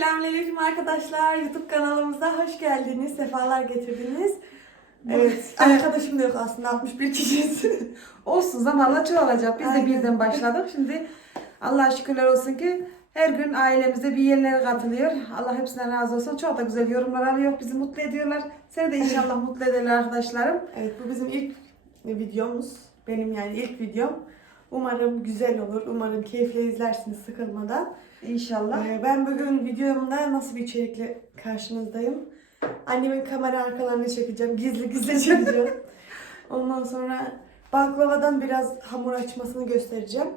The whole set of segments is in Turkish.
Selamünaleyküm arkadaşlar. YouTube kanalımıza hoş geldiniz. Sefalar getirdiniz. Evet, arkadaşım da yok aslında 61 kişiyiz. Olsun zamanla çoğalacak. Biz de Aynen. birden başladık. Şimdi Allah'a şükürler olsun ki her gün ailemize bir yerlere katılıyor. Allah hepsinden razı olsun. Çok da güzel yorumlar alıyor. Bizi mutlu ediyorlar. Seni de inşallah mutlu ederler arkadaşlarım. evet, bu bizim ilk videomuz. Benim yani ilk videom. Umarım güzel olur. Umarım keyifle izlersiniz sıkılmadan. İnşallah. Ee, Ben bugün videomda nasıl bir içerikle karşınızdayım? Annemin kamera arkalarını çekeceğim. Gizli gizli çekeceğim. Ondan sonra baklavadan biraz hamur açmasını göstereceğim.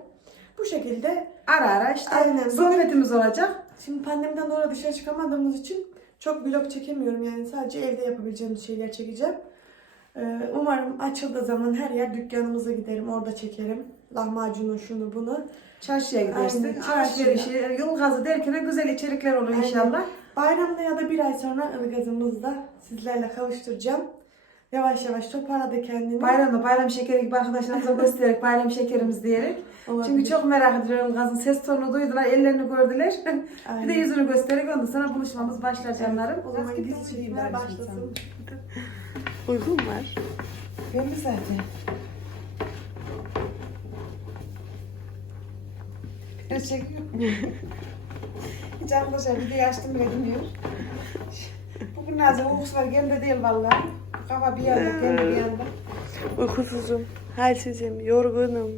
Bu şekilde Ara ara işte Aynen. sohbetimiz olacak. Şimdi pandemiden dolayı dışarı çıkamadığımız için çok vlog çekemiyorum yani sadece evde yapabileceğimiz şeyler çekeceğim. Ee, Umarım açıldığı zaman her yer dükkanımıza giderim orada çekerim. Lahmacunu şunu bunu. Çarşıya gidersin. Aynen, çarşıya. Alışverişi, yol gazı derken güzel içerikler olur Aynen. inşallah. Bayramda ya da bir ay sonra ılgazımızda sizlerle kavuşturacağım. Yavaş yavaş toparladı kendini. Bayramda bayram şekeri gibi arkadaşlarımıza göstererek bayram şekerimiz diyerek. Olabilir. Çünkü çok merak ediyorum Gaz'ın ses tonunu duydular, ellerini gördüler. Aynen. bir de yüzünü göstererek ondan sonra buluşmamız başlar canlarım. O zaman dersin başlasın. Uygun var. Belli zaten. Çekiyorum. Hiç arkadaşlar videoyu açtım bile bilmiyor. Bugün Nazım uykusu var, gemde değil vallahi. Kafa bir yanda, kendi bir yanda. Uykusuzum, halsizim, yorgunum.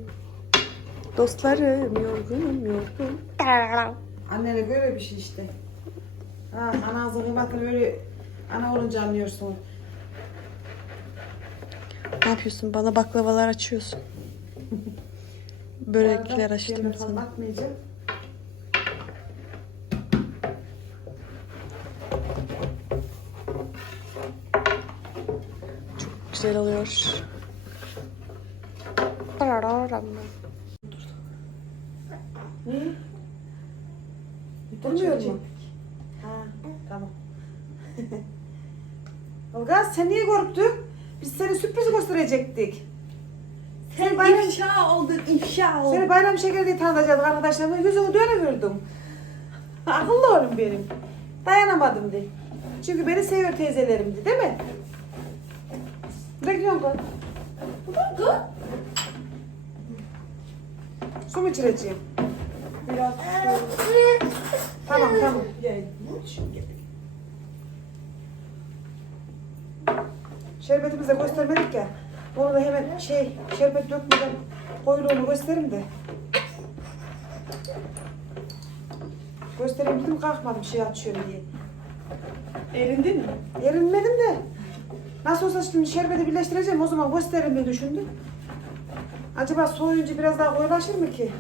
Dostlarım, yorgunum, yorgun. Annene göre bir şey işte. Ha, ana ağzı kıymetini böyle ana olunca anlıyorsun. Ne yapıyorsun? Bana baklavalar açıyorsun. Börekler açtım sana. Atmayacağım. Güzel oluyor. Ne? Durmuyor mu? Ha, tamam. Ilgaz sen niye korktun? Biz seni sürpriz gösterecektik. Sen bayram- ifşa oldun, ifşa oldun. Seni bayram şekeri diye tanıtacaktık arkadaşlarımla. Yüzünü dönüvürdüm. Akıllı oğlum benim. Dayanamadım de. Çünkü beni seviyor teyzelerimdi değil mi? Bekliyorum kız. Dur. Su mu içireceğim? Biraz Tamam tamam. Şerbetimizi de göstermedik ya. Onu da hemen şey şerbet dökmeden koyduğunu göstereyim de. Göstereyim dedim kalkmadım şey açıyorum diye. Erindin mi? Erinmedim de. Nasıl olsa şimdi şerbeti birleştireceğim o zaman gösteririm diye düşündüm. Acaba soyunca biraz daha koyulaşır mı ki?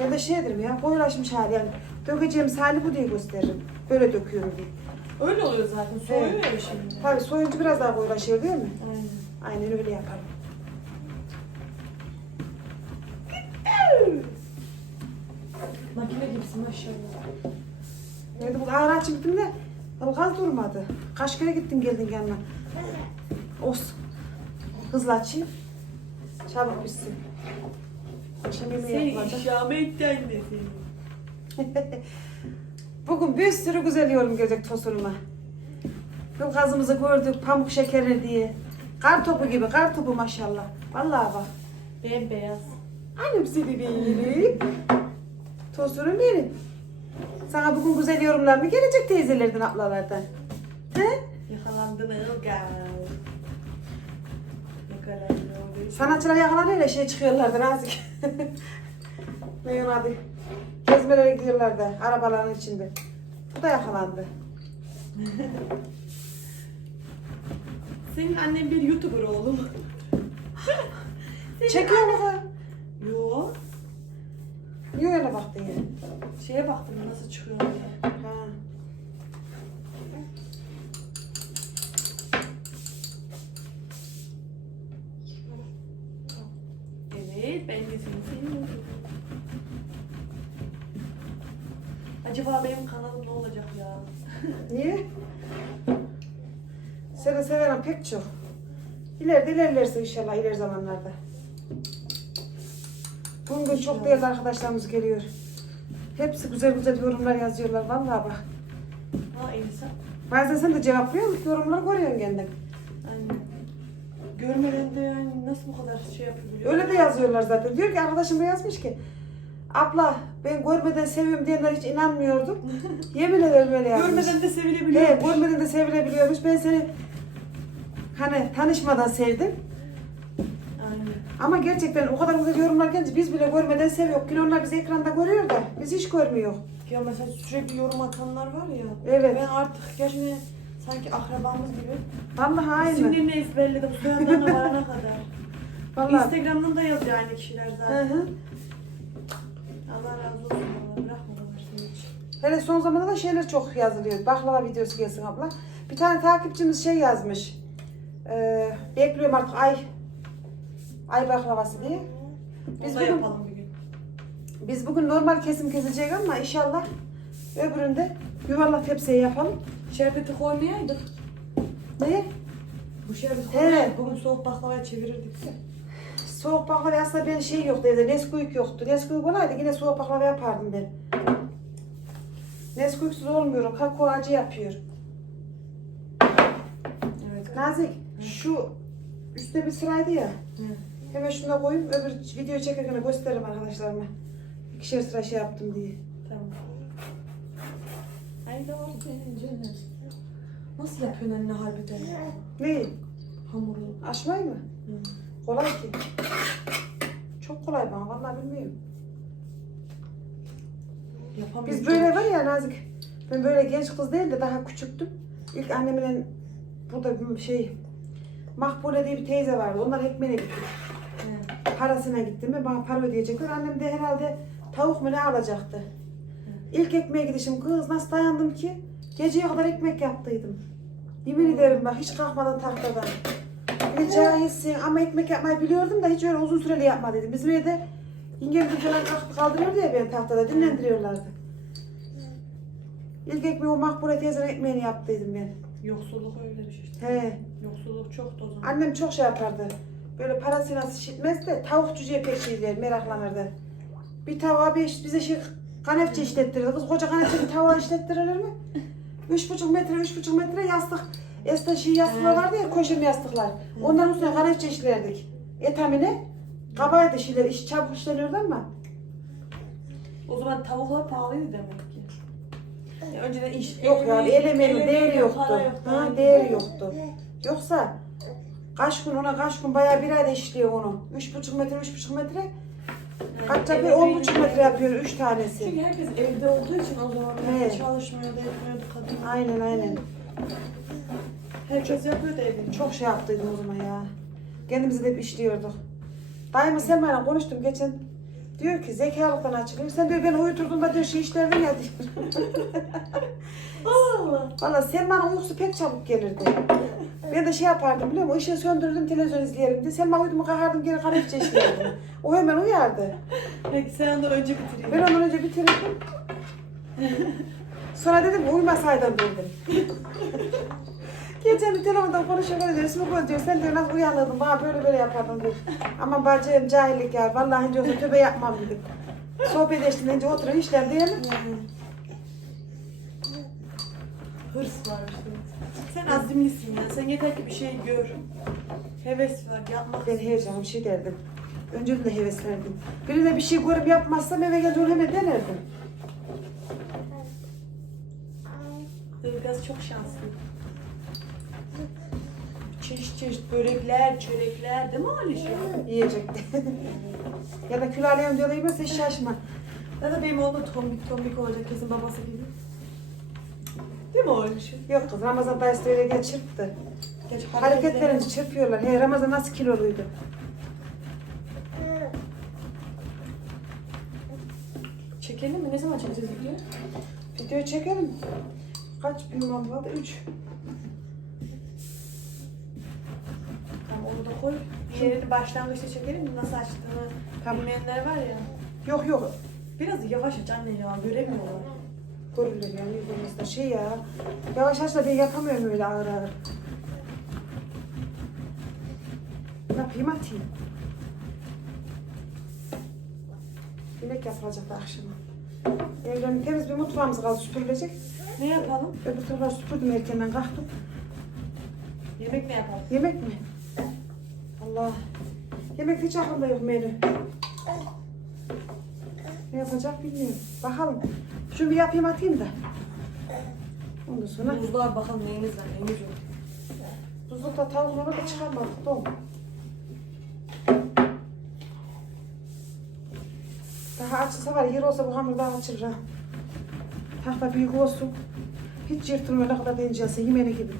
Ben de şey ederim ya koyulaşmış hali yani. Dökeceğimiz hali bu diye gösteririm. Böyle döküyorum diye. Öyle oluyor zaten. Soğuyor ya şimdi. Tabii soyunca biraz daha koyulaşır değil mi? Aynen. Aynen öyle yaparım. Makine gibisin maşallah. Nerede bu ağır açım gittim de gaz durmadı. Kaç kere gittin geldin yanına. Olsun. Hızlı açayım. Çabuk bitsin. Akşam yemeği yapılacak. işametten de seni. Bugün bir sürü güzel yorum gelecek tosunuma. Kıl gazımızı gördük, pamuk şekeri diye. Kar topu gibi, kar topu maşallah. Vallahi bak. Bembeyaz. Annem seni benim. Tosunum benim. Sana bugün güzel yorumlar mı gelecek teyzelerden, ablalardan? He? Yakalandın Ilgaz. Yakalandın. Sanatçılar yakalanıyor şey çıkıyorlardı nazik. ne adı? Gezmelere gidiyorlardı arabaların içinde. Bu da yakalandı. Senin annen bir YouTuber oğlum. Senin Çekiyor mu? kız? Yo. Niye öyle baktın ya? Şeye baktım nasıl çıkıyor diye. Ha. Evet ben de seni seviyorum. Acaba benim kanalım ne olacak ya? Niye? Seni severim pek çok. İleride ilerlersin inşallah ileri zamanlarda. Bugün çok değerli arkadaşlarımız geliyor. Hepsi güzel güzel yorumlar yazıyorlar vallahi bak. Ha insan. Bazen sen de cevaplıyor musun? Yorumları görüyorsun kendin. Aynen. Görmeden de yani nasıl bu kadar şey yapabiliyor? Öyle de yazıyorlar zaten. Diyor ki arkadaşım da yazmış ki Abla ben görmeden seviyorum diyenler hiç inanmıyordum. Yemin ederim öyle yazmış. Görmeden de sevilebiliyor. He, görmeden de sevilebiliyormuş. Ben seni hani tanışmadan sevdim. Aynen. Ama gerçekten o kadar güzel yorumlar gelince biz bile görmeden seviyoruz. Ki onlar bizi ekranda görüyor da biz hiç görmüyor. Ya mesela sürekli yorum atanlar var ya. Evet. Ben artık gerçekten sanki akrabamız gibi. Vallahi aynı. İsimlerini ezberledim soyadlarına varana kadar. Vallahi. Instagram'dan da yazıyor aynı kişiler Hı zaten. hı. Allah razı olsun valla bırakmadılar seni hiç. Hele son zamanda da şeyler çok yazılıyor. Baklava videosu gelsin abla. Bir tane takipçimiz şey yazmış. Ee, bekliyorum artık ay ay baklavası diye. Biz Biz da bugün- yapalım bir gün. Biz bugün normal kesim kesecek ama inşallah öbüründe yuvarlak tepsiye yapalım. Şerbeti koymayaydık. Neye? Bu şerbeti He. koymayaydık. Bugün soğuk baklavaya çevirirdik de. Soğuk baklava aslında benim şey yoktu evde. Nesquik yoktu. Nesquik olaydı yine soğuk baklava yapardım ben. Nesquik'siz olmuyor. Kakao acı yapıyor. Evet. Nazik şu üstte bir sıraydı ya. Hı. Hemen şunu da koyayım. Öbür video çekerken gösteririm arkadaşlarıma. İkişer sıra şey yaptım diye. Tamam. Benim canım. Nasıl yapıyorsun anne harbiden? Ne? Hamuru. Açmayı mı? Hı. Kolay ki. Çok kolay bana. Vallahi bilmiyorum. Biz böyle var ya Nazik. Ben böyle genç kız değil de daha küçüktüm. İlk annemin burada bir şey Makbule diye bir teyze vardı. Onlar ekmeğine gittik. He. Parasına gittim ve bana para ödeyecekler. Annem de herhalde tavuk mu ne alacaktı. İlk ekmeğe gidişim kız nasıl dayandım ki geceye kadar ekmek yaptıydım. Yemin ederim bak hiç kalkmadan tahtadan. Ne cahilsin ama ekmek yapmayı biliyordum da hiç öyle uzun süreli yapma dedim. Bizim evde yengem de falan kalk- kaldırıyordu ya beni tahtada dinlendiriyorlardı. İlk ekmeği o Makbule teyzenin ekmeğini yaptıydım ben. Yoksulluk öyle bir şey işte. He. Yoksulluk çoktu o zaman. Annem çok şey yapardı. Böyle parasıyla şişmez de tavuk cüceye pek şeyler meraklanırdı. Bir tavuğa beş, bize şey kanepçe işlettirirdi. Kız koca kanepçe bir tavuğa işlettirilir mi? Üç buçuk metre, üç buçuk metre yastık. Eskiden şey yastıklar vardı ya, koşum yastıklar. Onların üstüne kanepçe işlerdik. Etamine. Kabaydı şeyler, iş çabuk işleniyordu ama. O zaman tavuklar pahalıydı demek ki. Ya önceden iş... Yok yani el emeğinin değeri yoktu. yoktu. Ha, değeri yoktu. Yoksa kaç gün ona kaç gün bayağı bir ayda işliyor onu. Üç buçuk metre, üç buçuk metre. El bir on buçuk metre yapıyor üç tanesi. Çünkü herkes evde olduğu için o zaman Evet. çalışmıyordu, etmiyordu kadın. Aynen aynen. Herkes yapıyordu evde. Çok şey yaptıydım o zaman ya. Kendimizi de hep işliyorduk. Dayımı Selma'yla konuştum geçen. Diyor ki zekalıktan açılıyor. Sen diyor beni uyuturdun da diyor şey işlerdin ya diyor. Allah. Valla Selma'nın uykusu pek çabuk gelirdi. Ben de şey yapardım biliyor musun? Işığı söndürürdüm televizyon izleyelim diye. Selma uyudu mu kalkardım geri kanepçe işlerdim. O hemen uyardı. Peki sen ondan önce bitireyim. Ben ondan önce bitirdim. Sonra dedim uyumasaydım dedim. Geçen bir telefonda konuşuyorlar diyor. İsmi koy diyor. Sen diyor nasıl uyanırdın bana böyle böyle yapardın diyor. Ama bacım cahillik ya. Vallahi olsa tövbe yapmam dedim. Sohbet eşliğinde ince oturuyor işler diyelim. Hırs var işte. Sen azimlisin ya. Sen yeter ki bir şey gör. Heves var, yapmak Ben her zaman bir şey derdim. Önceden de heveslendim. Biri de bir şey görüp yapmazsam eve gelince onu hemen denerdim. Ilgaz çok şanslı. Çeşit çeşit börekler, çörekler değil mi Alişe? Yiyecekti. ya da kül alayım diyor da yemezse hiç şaşma. Ya da benim oğlum tombik tombik olacak kesin babası gibi. Değil mi Alişe? Yok kız Ramazan dayısı da öyle gel çırptı. Geç Hareketlerince çırpıyorlar. He Ramazan nasıl kiloluydu? Çekelim mi? Ne zaman çekeceğiz video? Video çekelim. Kaç bilmem vardı? Üç. Tamam onu da koy. Diğerini başlangıçta çekelim mi? Nasıl açtığını Tamam. bilmeyenler var ya. Yok yok. Biraz yavaş aç anne ya. Göremiyorlar. Görülür yani yüzümüzde şey ya. Yavaş yavaş da ben yapamıyorum öyle ağır ağır. Yapayım atayım. Yemek yapılacaktı akşama. Evlerin temiz bir mutfağımız kaldı süpürülecek. Ne yapalım? Öbür tarafları süpürdüm erkenden kalktım. Yemek mi yapalım? Yemek mi? Allah. Yemek hiç aklımda yok menü. Ne yapacak bilmiyorum. Bakalım. Şunu bir yapayım atayım da. Ondan sonra Buzluğa bakalım neyiniz var neyiniz yok. buzlukta tavuğunu da çıkarmadık. Don. Daha açılsa var yer olsa bu hamur daha açılır ha. Tahta büyük olsun. Hiç yırtılmıyor ne kadar deneyeceksin yemeni gibi.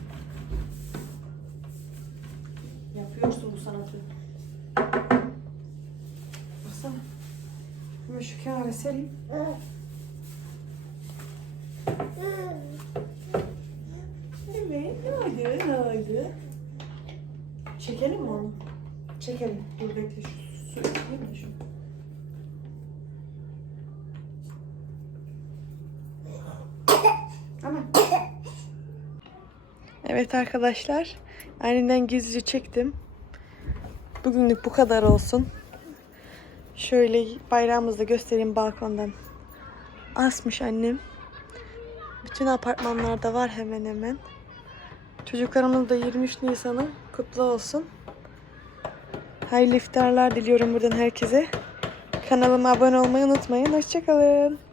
Yapıyorsun bu sanatı. Baksana. Hemen şu kenara sereyim. Evet, ne oldu? Ne oldu? Çekelim mi onu? Çekelim. Dur bekle şu su ekleyeyim mi şunu? Ama Evet arkadaşlar. Annemden gizlice çektim. Bugünlük bu kadar olsun. Şöyle bayrağımızı da göstereyim balkondan. Asmış annem. Bütün apartmanlarda var hemen hemen. Çocuklarımız da 23 Nisan'ı kutlu olsun. Hayırlı iftarlar diliyorum buradan herkese. Kanalıma abone olmayı unutmayın. Hoşçakalın.